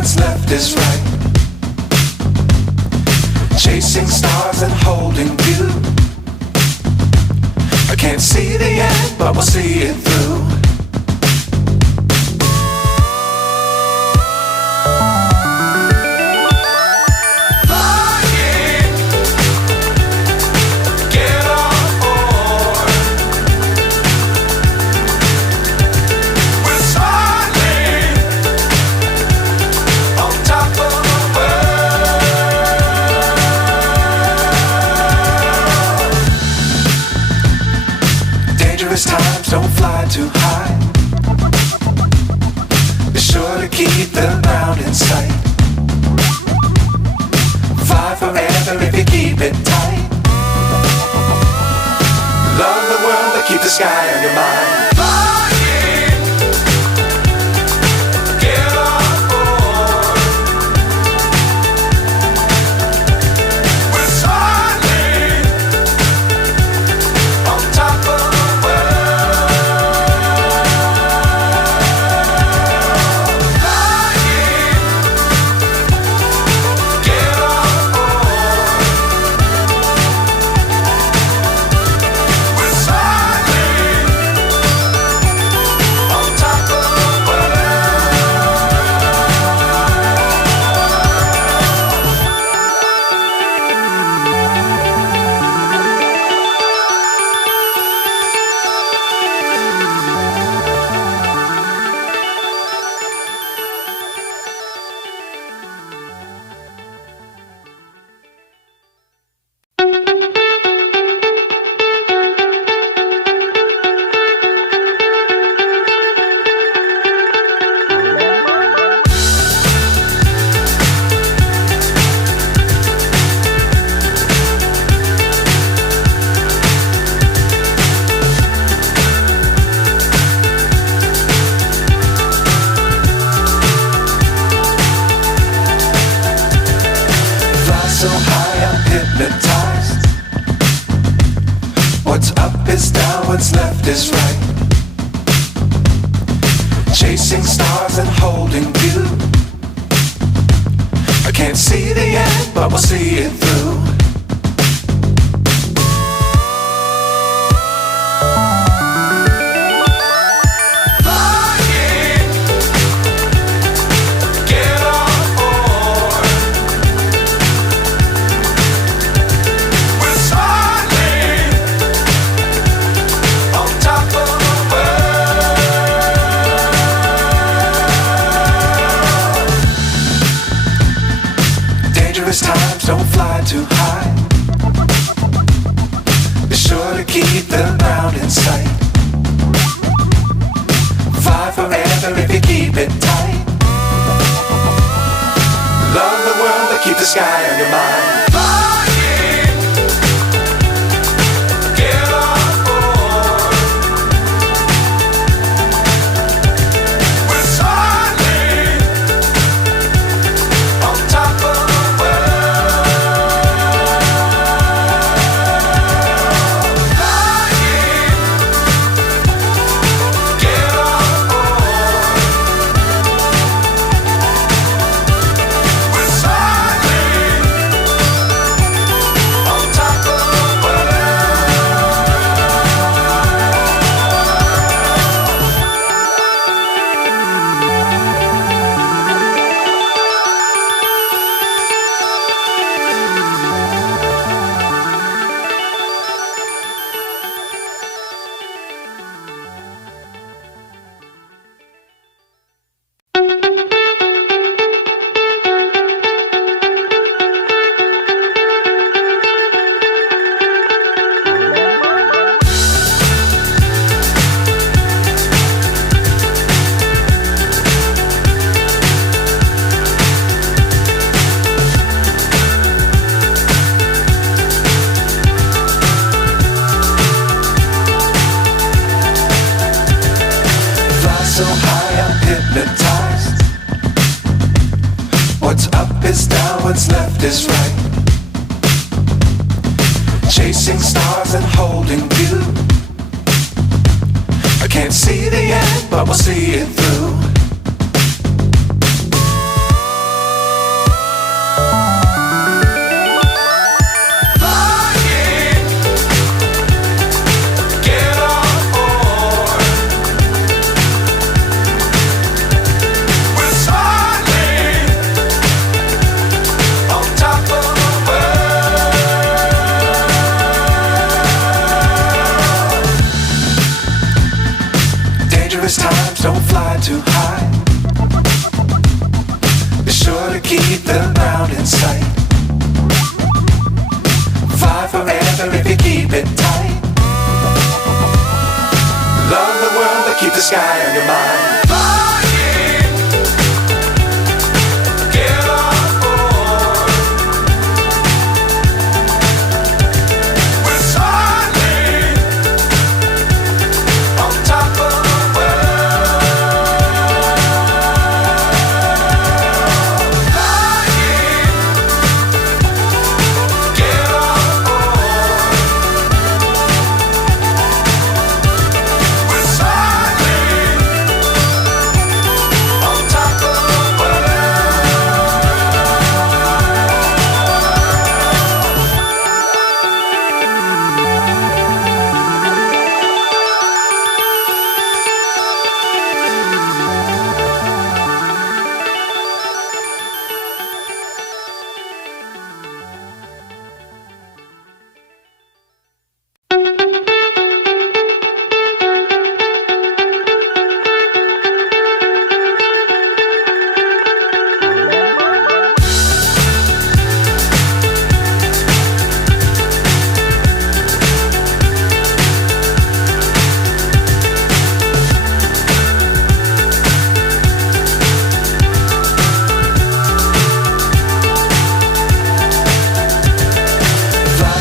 what's left is right. Chasing stars and holding you. I can't see the end, but we'll see it through. Times don't fly too high. Be sure to keep the ground in sight. Fly forever if you keep it tight. Love the world but keep the sky on your mind. So high I'm hypnotized. What's up is down, what's left is right. Chasing stars and holding you. I can't see the end, but we'll see it through. Times don't fly too high. Be sure to keep the ground in sight. Fly forever if you keep it tight. Love the world but keep the sky on your mind. So high I'm hypnotized. What's up is down, what's left is right. Chasing stars and holding you. I can't see the end, but we'll see it through. don't fly too high. Be sure to keep the ground in sight. Fly forever if you keep it tight. Love the world but keep the sky on your mind.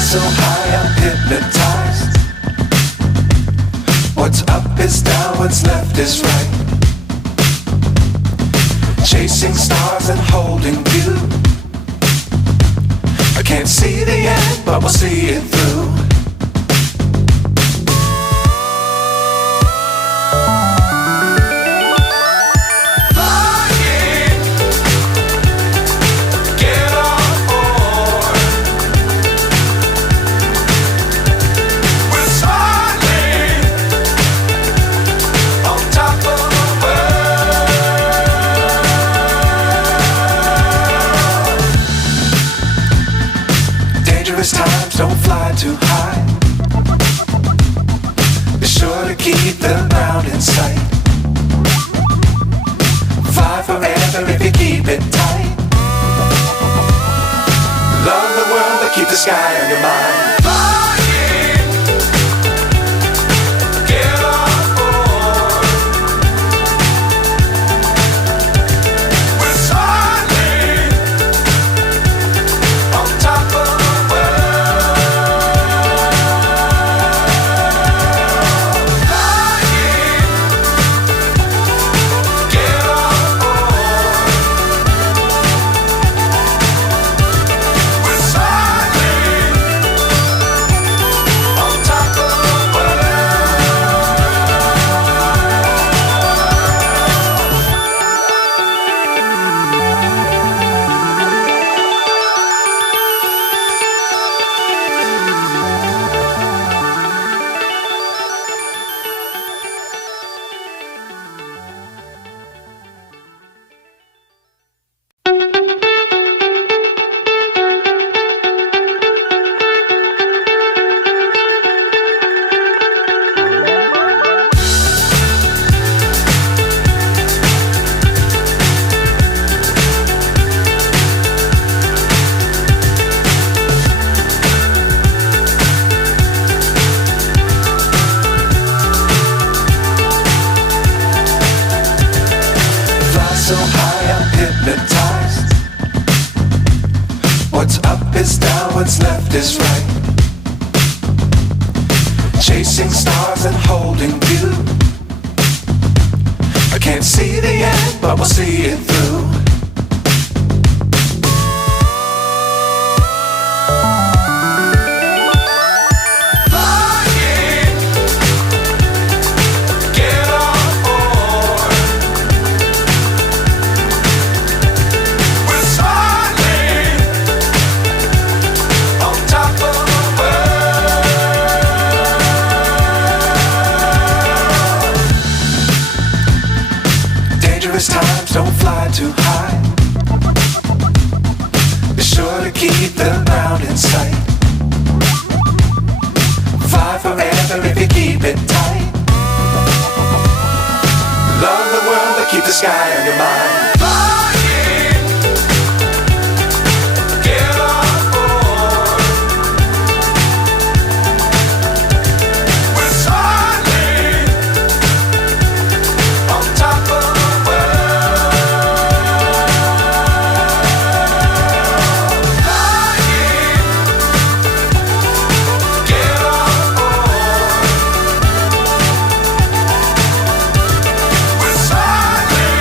So high I'm hypnotized. What's up is down, what's left is right. Chasing stars and holding you. I can't see the end, but we'll see it through. Times don't fly too high. Be sure to keep the ground in sight. Fly forever if you keep it tight. Love the world but keep the sky on your mind. So high I'm hypnotized. What's up is down, what's left is right. Chasing stars and holding you. I can't see the end, but we'll see it through. Times don't fly too high. Be sure to keep the ground in sight. Fly forever if you keep it tight. Love the world, but keep the sky on your mind. Flying, get on board. We're soaring on top of the world. Flying, get on board. We're soaring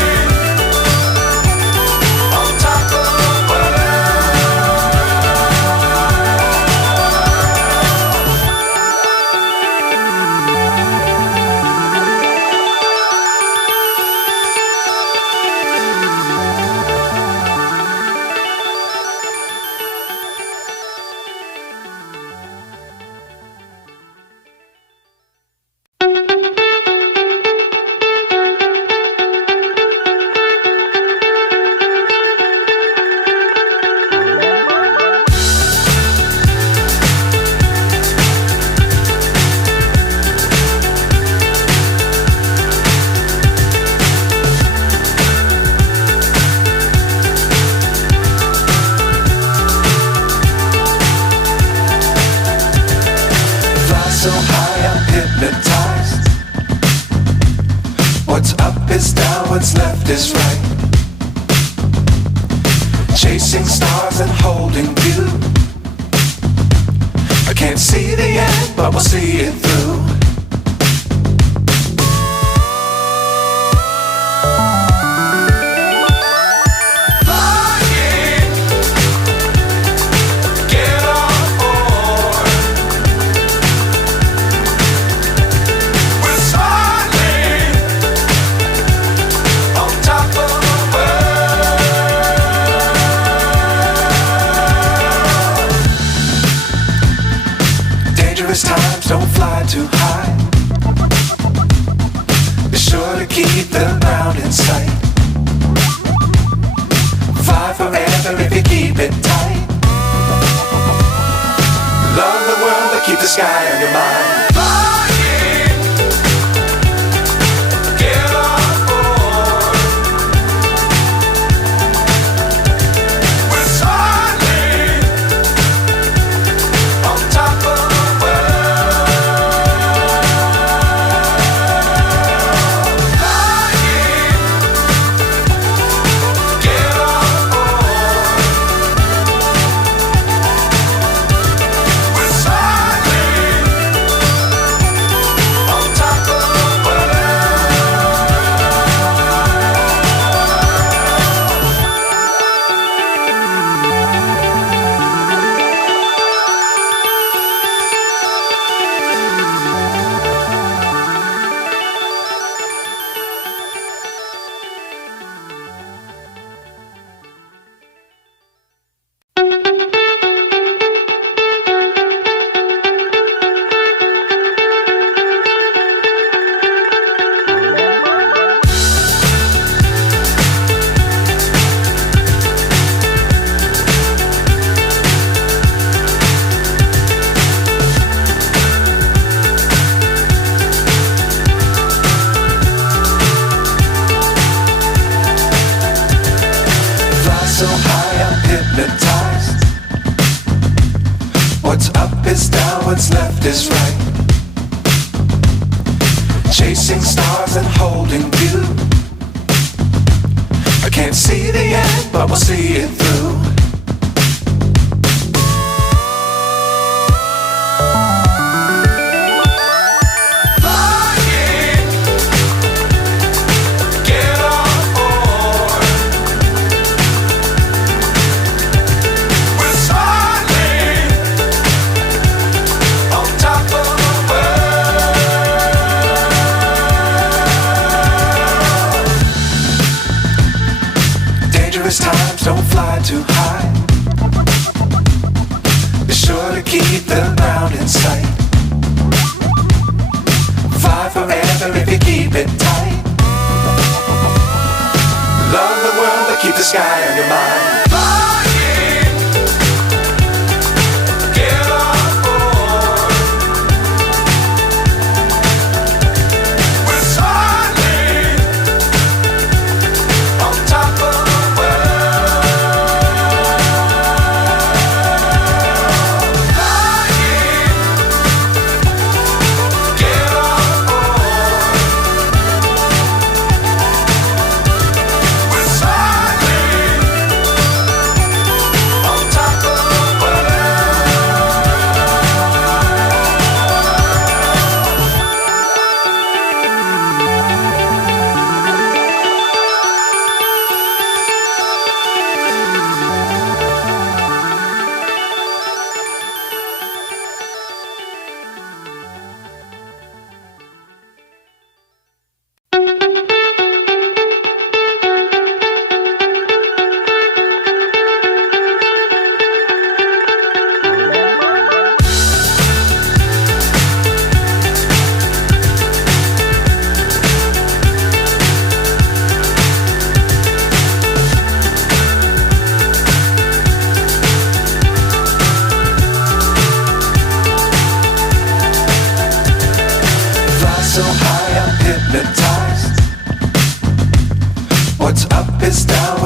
on top of the fly so high, I'm hypnotized. What's up is down, what's left is right. Chasing stars and holding you. I can't see the end, but we'll see it through. Flying, get on board. We're soaring on top of the world. Dangerous times, don't fly too high. Be sure to keep the ground in sight. Fly forever if you keep it tight. Love the world, but keep the sky on your mind. Flying, get on board. We're soaring on top of the world. Flying, get on board. We're soaring on top of the world. Fly so high, I'm hypnotized. What's up is down, what's left is right. Chasing stars and holding you. I can't see the end, but we'll see it through. Flying, get on board. We're soaring on top of the world. Dangerous times, don't fly too high. Be sure to keep the ground in sight. Fly forever if you keep it tight. Love the world, but keep the sky on your mind. Flying, get on board. We're soaring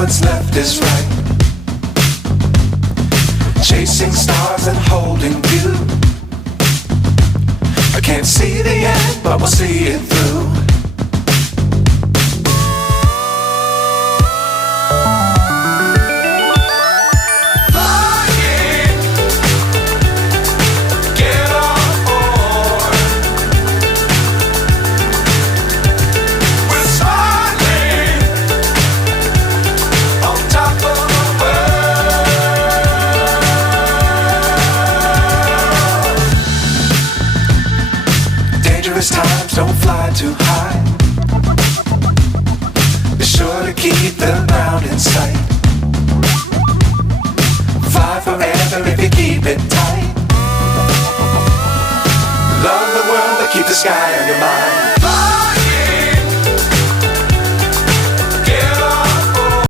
what's left is right. Chasing stars and holding you. I can't see the end, but we'll see it through. Times don't fly too high. Be sure to keep the ground in sight. Fly forever if you keep it tight. Love the world, but keep the sky on your mind.